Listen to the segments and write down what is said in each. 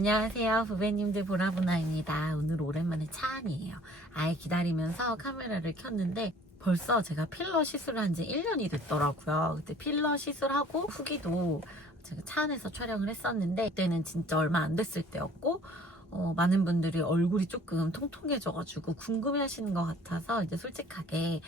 안녕하세요, 부배님들 보라보나입니다. 오늘 오랜만에 차 안이에요. 아예 기다리면서 카메라를 켰는데 벌써 제가 필러 시술을 한 지 1년이 됐더라고요. 그때 필러 시술하고 후기도 제가 차 안에서 촬영을 했었는데 그때는 진짜 얼마 안 됐을 때였고 많은 분들이 얼굴이 조금 통통해져가지고 궁금해하시는 것 같아서 이제 솔직하게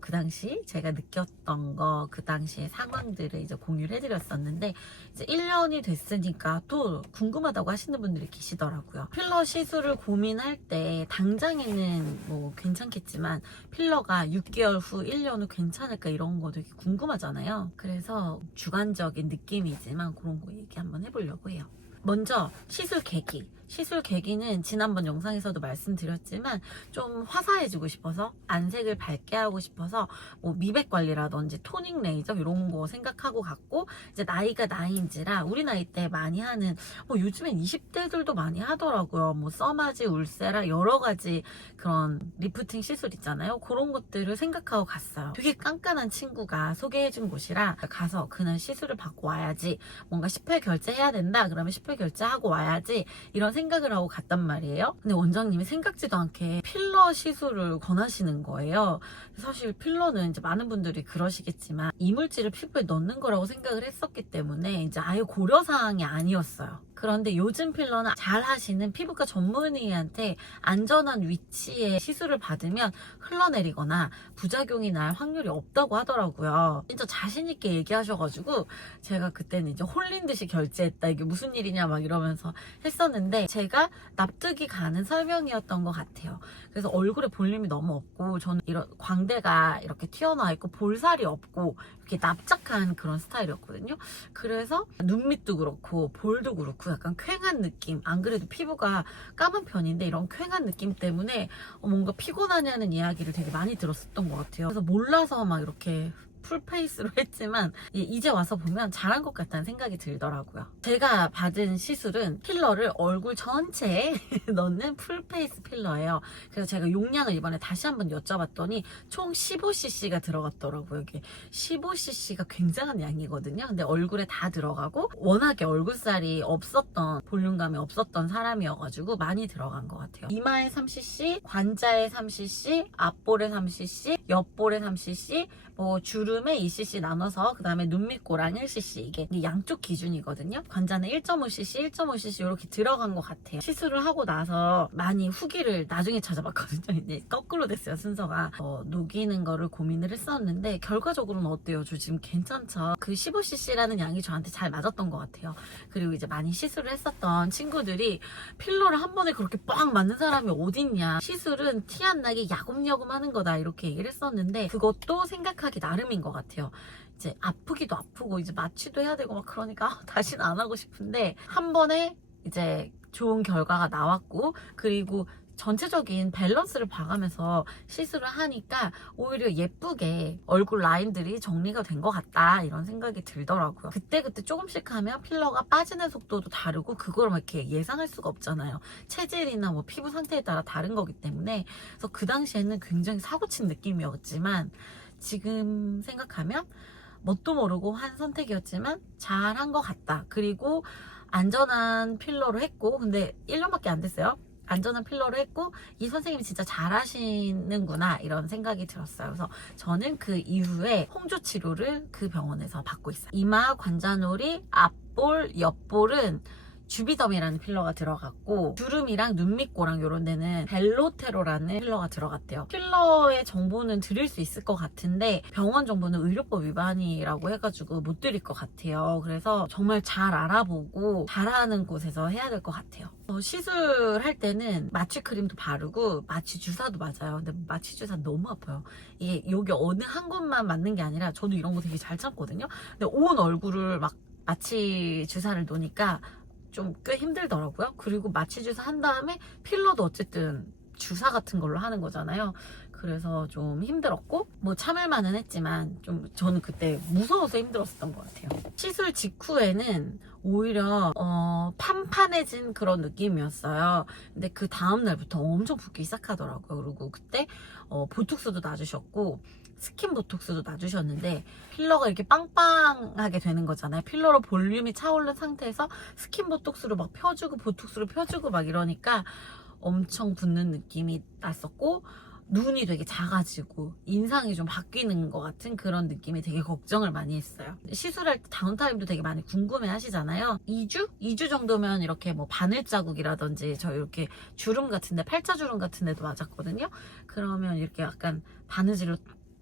그 당시 제가 느꼈던 거, 그 당시의 상황들을 이제 공유를 해드렸었는데 이제 1년이 됐으니까 또 궁금하다고 하시는 분들이 계시더라고요. 필러 시술을 고민할 때 당장에는 뭐 괜찮겠지만 필러가 6개월 후, 1년 후 괜찮을까 이런 거 되게 궁금하잖아요. 그래서 주관적인 느낌이지만 그런 거 얘기 한번 해보려고 해요. 먼저 시술 계기. 시술 계기는 지난번 영상에서도 말씀드렸지만 좀 화사해지고 싶어서 안색을 밝게 하고 싶어서 뭐 미백 관리라든지 토닝 레이저 이런 거 생각하고 갔고 이제 나이가 나이인지라 우리 나이 때 많이 하는 요즘엔 20대들도 많이 하더라고요. 뭐 써마지, 울세라 여러 가지 그런 리프팅 시술 있잖아요. 그런 것들을 생각하고 갔어요. 되게 깐깐한 친구가 소개해준 곳이라 가서 그날 시술을 받고 와야지, 뭔가 10회 결제해야 된다 그러면 10회 결제하고 와야지 이런 생각을 하고 갔단 말이에요. 근데 원장님이 생각지도 않게 필러 시술을 권하시는 거예요. 사실 필러는 이제 많은 분들이 그러시겠지만 이물질을 피부에 넣는 거라고 생각을 했었기 때문에 이제 아예 고려사항이 아니었어요. 그런데 요즘 필러는 잘 하시는 피부과 전문의한테 안전한 위치에 시술을 받으면 흘러내리거나 부작용이 날 확률이 없다고 하더라고요. 진짜 자신있게 얘기하셔가지고 제가 그때는 이제 홀린 듯이 결제했다, 이게 무슨 일이냐 막 이러면서 했었는데 제가 납득이 가는 설명이었던 것 같아요. 그래서 얼굴에 볼륨이 너무 없고 저는 이런 광대가 이렇게 튀어나와 있고 볼살이 없고 이렇게 납작한 그런 스타일이었거든요. 그래서 눈 밑도 그렇고 볼도 그렇고 약간 퀭한 느낌, 안 그래도 피부가 까만 편인데 이런 퀭한 느낌 때문에 뭔가 피곤하냐는 이야기를 되게 많이 들었었던 것 같아요. 그래서 몰라서 막 이렇게 풀페이스로 했지만 이제 와서 보면 잘한 것 같다는 생각이 들더라고요. 제가 받은 시술은 필러를 얼굴 전체에 넣는 풀페이스 필러예요. 그래서 제가 용량을 이번에 다시 한번 여쭤봤더니 총 15cc가 들어갔더라고요. 이게 15cc가 굉장한 양이거든요. 근데 얼굴에 다 들어가고 워낙에 얼굴살이 없었던, 볼륨감이 없었던 사람이어가지고 많이 들어간 것 같아요. 이마에 3cc, 관자에 3cc, 앞볼에 3cc, 옆볼에 3cc, 뭐 주름에 2cc 나눠서 그 다음에 눈 밑꼬랑 1cc, 이게 양쪽 기준이거든요. 관자는 1.5cc, 1.5cc 이렇게 들어간 것 같아요. 시술을 하고 나서 많이 후기를 나중에 찾아봤거든요. 이제 거꾸로 됐어요, 순서가. 녹이는 거를 고민을 했었는데 결과적으로는 어때요? 저 지금 괜찮죠? 그 15cc라는 양이 저한테 잘 맞았던 것 같아요. 그리고 이제 많이 시술을 했었던 친구들이 필러를 한 번에 그렇게 빡 맞는 사람이 어딨냐, 시술은 티 안 나게 야금야금 하는 거다 이렇게 얘기를 했었는데 그것도 생각하기 나름인 것 같아요. 이제 아프기도 아프고 이제 마취도 해야 되고 막 그러니까 다시는 안 하고 싶은데 한 번에 이제 좋은 결과가 나왔고 그리고 전체적인 밸런스를 봐가면서 시술을 하니까 오히려 예쁘게 얼굴 라인들이 정리가 된 것 같다 이런 생각이 들더라고요. 그때그때 조금씩 하면 필러가 빠지는 속도도 다르고 그걸 막 이렇게 예상할 수가 없잖아요. 체질이나 뭐 피부 상태에 따라 다른 거기 때문에. 그래서 그 당시에는 굉장히 사고친 느낌이었지만 지금 생각하면 뭣도 모르고 한 선택이었지만 잘한 것 같다. 그리고 안전한 필러로 했고, 근데 1년밖에 안 됐어요. 안전한 필러를 했고 이 선생님이 진짜 잘하시는구나 이런 생각이 들었어요. 그래서 저는 그 이후에 홍조 치료를 그 병원에서 받고 있어요. 이마, 관자놀이, 앞볼, 옆볼은 주비덤이라는 필러가 들어갔고 주름이랑 눈 밑꼬랑 이런 데는 벨로테로라는 필러가 들어갔대요. 필러의 정보는 드릴 수 있을 것 같은데 병원 정보는 의료법 위반이라고 해가지고 못 드릴 것 같아요. 그래서 정말 잘 알아보고 잘하는 곳에서 해야 될 것 같아요. 시술할 때는 마취 크림도 바르고 마취 주사도 맞아요. 근데 마취 주사 너무 아파요. 이게 여기 어느 한 곳만 맞는 게 아니라 저도 이런 거 되게 잘 참거든요. 근데 온 얼굴을 막 마취 주사를 놓으니까 좀 꽤 힘들더라고요. 그리고 마취 주사 한 다음에 필러도 어쨌든 주사 같은 걸로 하는 거잖아요. 그래서 좀 힘들었고 뭐 참을만은 했지만 좀 저는 그때 무서워서 힘들었었던 것 같아요. 시술 직후에는 오히려 판판해진 그런 느낌이었어요. 근데 그 다음 날부터 엄청 붓기 시작하더라고요. 그리고 그때 보톡스도 놔주셨고 스킨 보톡스도 놔주셨는데 필러가 이렇게 빵빵하게 되는 거잖아요. 필러로 볼륨이 차오른 상태에서 스킨 보톡스로 막 펴주고 보톡스로 펴주고 막 이러니까 엄청 붓는 느낌이 났었고, 눈이 되게 작아지고 인상이 좀 바뀌는 것 같은 그런 느낌이 되게 걱정을 많이 했어요. 시술할 때 다운타임도 되게 많이 궁금해 하시잖아요. 2주? 2주 정도면 이렇게 뭐 바늘 자국이라든지 저 이렇게 주름 같은데, 팔자주름 같은 데도 맞았거든요. 그러면 이렇게 약간 바느질로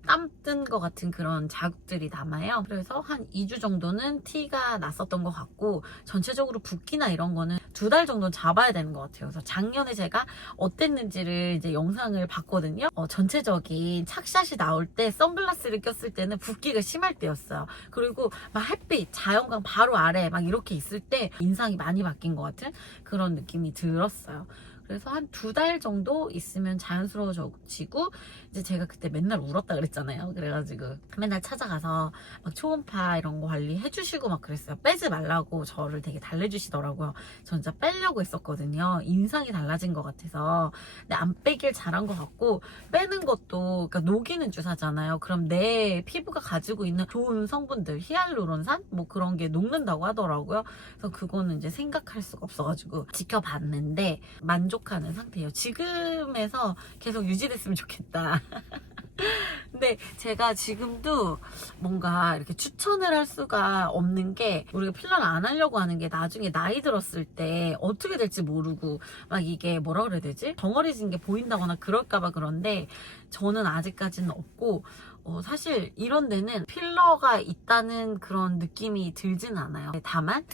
땀 뜬 것 같은 그런 자국들이 남아요. 그래서 한 2주 정도는 티가 났었던 것 같고, 전체적으로 붓기나 이런 거는 2달 정도는 잡아야 되는 것 같아요. 그래서 작년에 제가 어땠는지를 이제 영상을 봤거든요. 전체적인 착샷이 나올 때 선글라스를 꼈을 때는 붓기가 심할 때였어요. 그리고 막 햇빛, 자연광 바로 아래 막 이렇게 있을 때 인상이 많이 바뀐 것 같은 그런 느낌이 들었어요. 그래서 한 2달 정도 있으면 자연스러워지고, 이제 제가 그때 맨날 울었다 그랬잖아요. 그래가지고 맨날 찾아가서 막 초음파 이런 거 관리해 주시고 막 그랬어요. 빼지 말라고 저를 되게 달래주시더라고요. 저 진짜 빼려고 했었거든요. 인상이 달라진 것 같아서. 근데 안 빼길 잘한 것 같고, 빼는 것도 그러니까 녹이는 주사잖아요. 그럼 내 피부가 가지고 있는 좋은 성분들, 히알루론산 뭐 그런 게 녹는다고 하더라고요. 그래서 그거는 이제 생각할 수가 없어가지고 지켜봤는데 만족하는 상태예요. 지금에서 계속 유지됐으면 좋겠다. 근데 제가 지금도 뭔가 이렇게 추천을 할 수가 없는 게, 우리가 필러를 안 하려고 하는 게 나중에 나이 들었을 때 어떻게 될지 모르고 막 이게 뭐라 그래야 되지? 덩어리진 게 보인다거나 그럴까봐 그런데 저는 아직까지는 없고, 사실 이런 데는 필러가 있다는 그런 느낌이 들진 않아요. 다만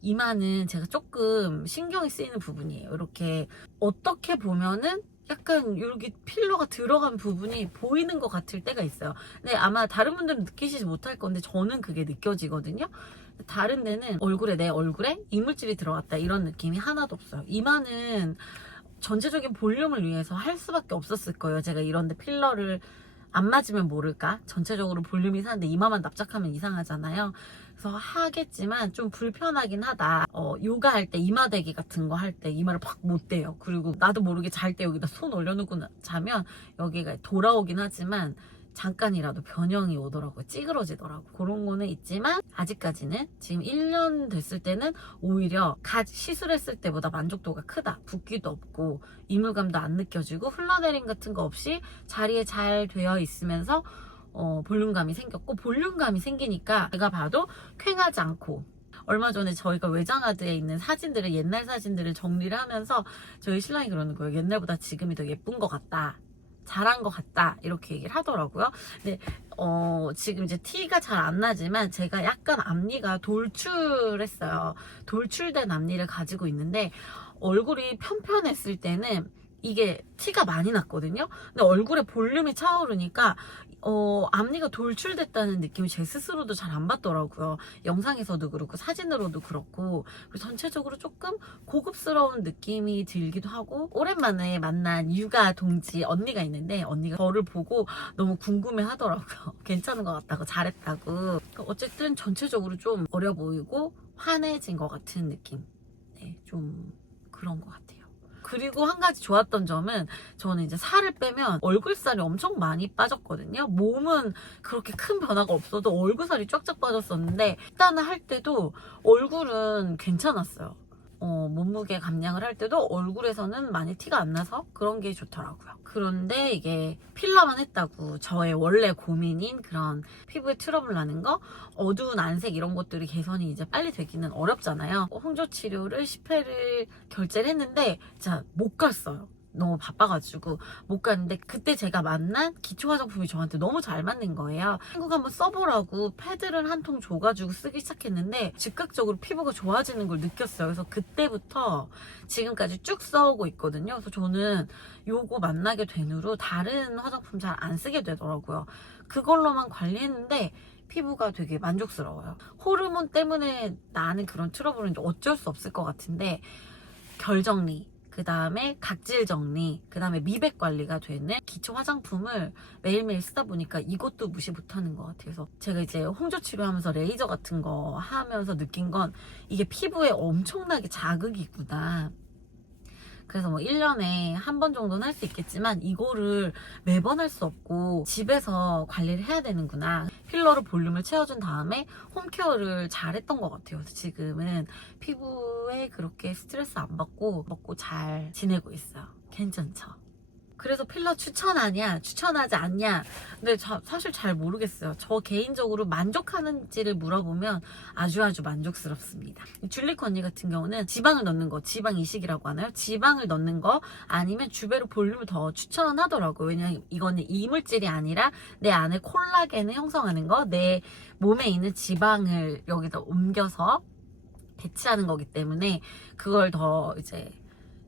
이마는 제가 조금 신경이 쓰이는 부분이에요. 이렇게 어떻게 보면은 약간 이렇게 필러가 들어간 부분이 보이는 것 같을 때가 있어요. 근데 아마 다른 분들은 느끼시지 못할 건데 저는 그게 느껴지거든요. 다른 데는 내 얼굴에 이물질이 들어갔다 이런 느낌이 하나도 없어요. 이마는 전체적인 볼륨을 위해서 할 수밖에 없었을 거예요. 제가 이런데 필러를 안 맞으면 모를까? 전체적으로 볼륨이 사는데 이마만 납작하면 이상하잖아요. 그래서 하겠지만 좀 불편하긴 하다. 요가할 때 이마대기 같은 거 할 때 이마를 팍 못 대요. 그리고 나도 모르게 잘 때 여기다 손 올려놓고 자면 여기가 돌아오긴 하지만 잠깐이라도 변형이 오더라고요. 찌그러지더라고요. 그런 거는 있지만 아직까지는 지금 1년 됐을 때는 오히려 시술했을 때보다 만족도가 크다. 붓기도 없고 이물감도 안 느껴지고 흘러내림 같은 거 없이 자리에 잘 되어 있으면서 볼륨감이 생겼고, 볼륨감이 생기니까 제가 봐도 퀭하지 않고, 얼마 전에 저희가 외장하드에 있는 사진들을, 옛날 사진들을 정리를 하면서 저희 신랑이 그러는 거예요. 옛날보다 지금이 더 예쁜 것 같다. 잘한 것 같다. 이렇게 얘기를 하더라고요. 근데 지금 이제 티가 잘 안 나지만 제가 약간 앞니가 돌출했어요. 돌출된 앞니를 가지고 있는데 얼굴이 편편했을 때는 이게 티가 많이 났거든요. 근데 얼굴에 볼륨이 차오르니까 앞니가 돌출됐다는 느낌이 제 스스로도 잘 안 받더라고요. 영상에서도 그렇고 사진으로도 그렇고. 그리고 전체적으로 조금 고급스러운 느낌이 들기도 하고, 오랜만에 만난 육아 동지 언니가 있는데 언니가 저를 보고 너무 궁금해 하더라고요. 괜찮은 것 같다고, 잘했다고. 어쨌든 전체적으로 좀 어려 보이고 환해진 것 같은 느낌. 네, 좀 그런 것 같아요. 그리고 한 가지 좋았던 점은, 저는 이제 살을 빼면 얼굴살이 엄청 많이 빠졌거든요. 몸은 그렇게 큰 변화가 없어도 얼굴살이 쫙쫙 빠졌었는데, 식단을 할 때도 얼굴은 괜찮았어요. 몸무게 감량을 할 때도 얼굴에서는 많이 티가 안 나서 그런 게 좋더라고요. 그런데 이게 필러만 했다고 저의 원래 고민인 그런 피부에 트러블 나는 거, 어두운 안색 이런 것들이 개선이 이제 빨리 되기는 어렵잖아요. 홍조 치료를 10회를 결제를 했는데 진짜 못 갔어요. 너무 바빠가지고 못 갔는데, 그때 제가 만난 기초 화장품이 저한테 너무 잘 맞는 거예요. 친구가 한번 써보라고 패드를 한 통 줘가지고 쓰기 시작했는데 즉각적으로 피부가 좋아지는 걸 느꼈어요. 그래서 그때부터 지금까지 쭉 써오고 있거든요. 그래서 저는 요거 만나게 된 후로 다른 화장품 잘 안 쓰게 되더라고요. 그걸로만 관리했는데 피부가 되게 만족스러워요. 호르몬 때문에 나는 그런 트러블은 어쩔 수 없을 것 같은데, 결 정리, 그 다음에 각질 정리, 그 다음에 미백 관리가 되는 기초 화장품을 매일매일 쓰다 보니까 이것도 무시 못하는 것 같아요. 그래서 제가 이제 홍조 치료하면서 레이저 같은 거 하면서 느낀 건, 이게 피부에 엄청나게 자극이구나. 그래서 뭐 1년에 한 번 정도는 할 수 있겠지만 이거를 매번 할 수 없고 집에서 관리를 해야 되는구나. 필러로 볼륨을 채워준 다음에 홈케어를 잘 했던 것 같아요. 그래서 지금은 피부에 그렇게 스트레스 안 받고 먹고 잘 지내고 있어요. 괜찮죠? 그래서 필러 추천하냐 추천하지 않냐, 근데 사실 잘 모르겠어요. 저 개인적으로 만족하는지를 물어보면 아주 만족스럽습니다. 줄리코 언니 같은 경우는 지방을 넣는 거, 지방 이식이라고 하나요? 지방을 넣는 거 아니면 주베르 볼륨을 더 추천하더라고요. 왜냐면 이거는 이물질이 아니라 내 안에 콜라겐을 형성하는 거, 내 몸에 있는 지방을 여기다 옮겨서 배치하는 거기 때문에 그걸 더 이제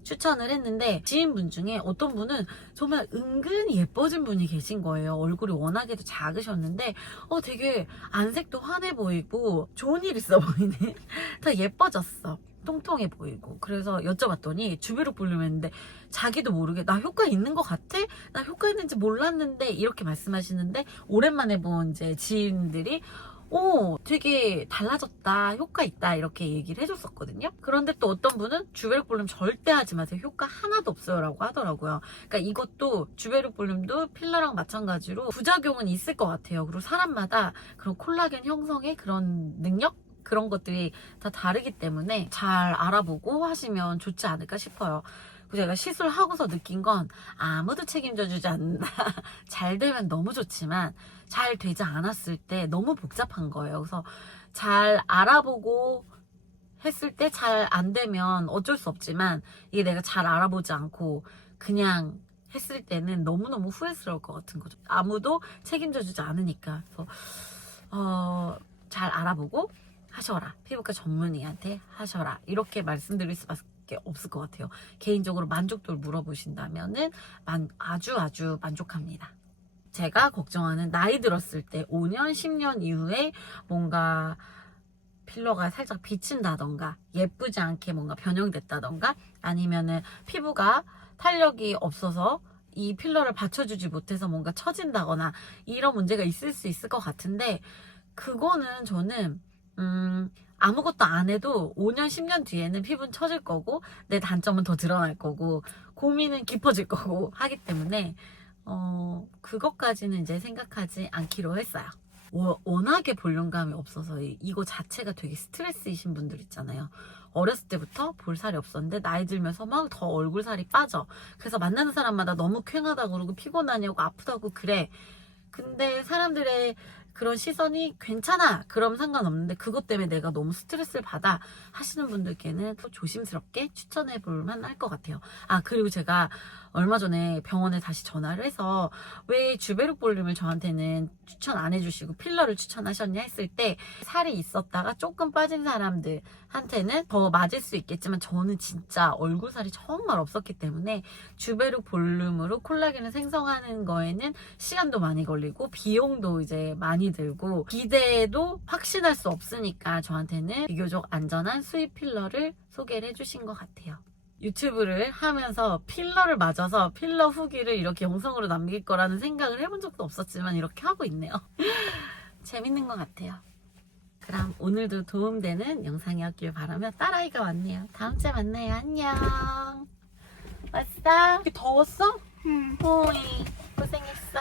추천을 했는데, 지인분 중에 어떤 분은 정말 은근히 예뻐진 분이 계신 거예요. 얼굴이 워낙에도 작으셨는데 되게 안색도 환해 보이고 좋은 일 있어 보이네. 더 예뻐졌어. 통통해 보이고. 그래서 여쭤봤더니 주베르 볼륨 했는데 자기도 모르게 나 효과 있는 것 같아? 나 효과 있는지 몰랐는데 이렇게 말씀하시는데, 오랜만에 본 이제 지인들이 되게 달라졌다, 효과 있다 이렇게 얘기를 해줬었거든요. 그런데 또 어떤 분은 주베르 볼륨 절대 하지 마세요, 효과 하나도 없어요 라고 하더라고요. 그러니까 이것도 주베르 볼륨도 필러랑 마찬가지로 부작용은 있을 것 같아요. 그리고 사람마다 그런 콜라겐 형성의 그런 능력? 그런 것들이 다 다르기 때문에 잘 알아보고 하시면 좋지 않을까 싶어요. 제가 시술하고서 느낀 건 아무도 책임져 주지 않는다. 잘 되면 너무 좋지만 잘 되지 않았을 때 너무 복잡한 거예요. 그래서 잘 알아보고 했을 때 잘 안 되면 어쩔 수 없지만, 이게 내가 잘 알아보지 않고 그냥 했을 때는 너무너무 후회스러울 것 같은 거죠. 아무도 책임져 주지 않으니까. 그래서 잘 알아보고 하셔라. 피부과 전문의한테 하셔라. 이렇게 말씀드릴 수밖에 없을 것 같아요. 개인적으로 만족도를 물어보신다면은 아주 만족합니다. 제가 걱정하는 나이 들었을 때 5년, 10년 이후에 뭔가 필러가 살짝 비친다던가 예쁘지 않게 뭔가 변형됐다던가, 아니면은 피부가 탄력이 없어서 이 필러를 받쳐주지 못해서 뭔가 처진다거나 이런 문제가 있을 수 있을 것 같은데, 그거는 저는 아무것도 안 해도 5년, 10년 뒤에는 피부는 처질 거고 내 단점은 더 드러날 거고 고민은 깊어질 거고 하기 때문에 그것까지는 이제 생각하지 않기로 했어요. 워낙에 볼륨감이 없어서 이거 자체가 되게 스트레스이신 분들 있잖아요. 어렸을 때부터 볼살이 없었는데 나이 들면서 막 더 얼굴살이 빠져. 그래서 만나는 사람마다 너무 쾌하다고 그러고 피곤하냐고 아프다고 그래. 근데 사람들의 그런 시선이 괜찮아 그럼 상관없는데, 그것 때문에 내가 너무 스트레스를 받아 하시는 분들께는 또 조심스럽게 추천해 볼 만할 것 같아요. 그리고 제가 얼마 전에 병원에 다시 전화를 해서 왜 주베르 볼륨을 저한테는 추천 안 해주시고 필러를 추천하셨냐 했을 때, 살이 있었다가 조금 빠진 사람들한테는 더 맞을 수 있겠지만 저는 진짜 얼굴살이 정말 없었기 때문에 주베르 볼륨으로 콜라겐을 생성하는 거에는 시간도 많이 걸리고 비용도 이제 많이 들고 기대도 확신할 수 없으니까 저한테는 비교적 안전한 수입 필러를 소개를 해주신 것 같아요. 유튜브를 하면서 필러를 맞아서 필러 후기를 이렇게 영상으로 남길 거라는 생각을 해본 적도 없었지만 이렇게 하고 있네요. 재밌는 것 같아요. 그럼 오늘도 도움되는 영상이었길 바라며 딸아이가 왔네요. 다음 주에 만나요. 안녕. 왔어? 더웠어? 응. 오이 고생했어.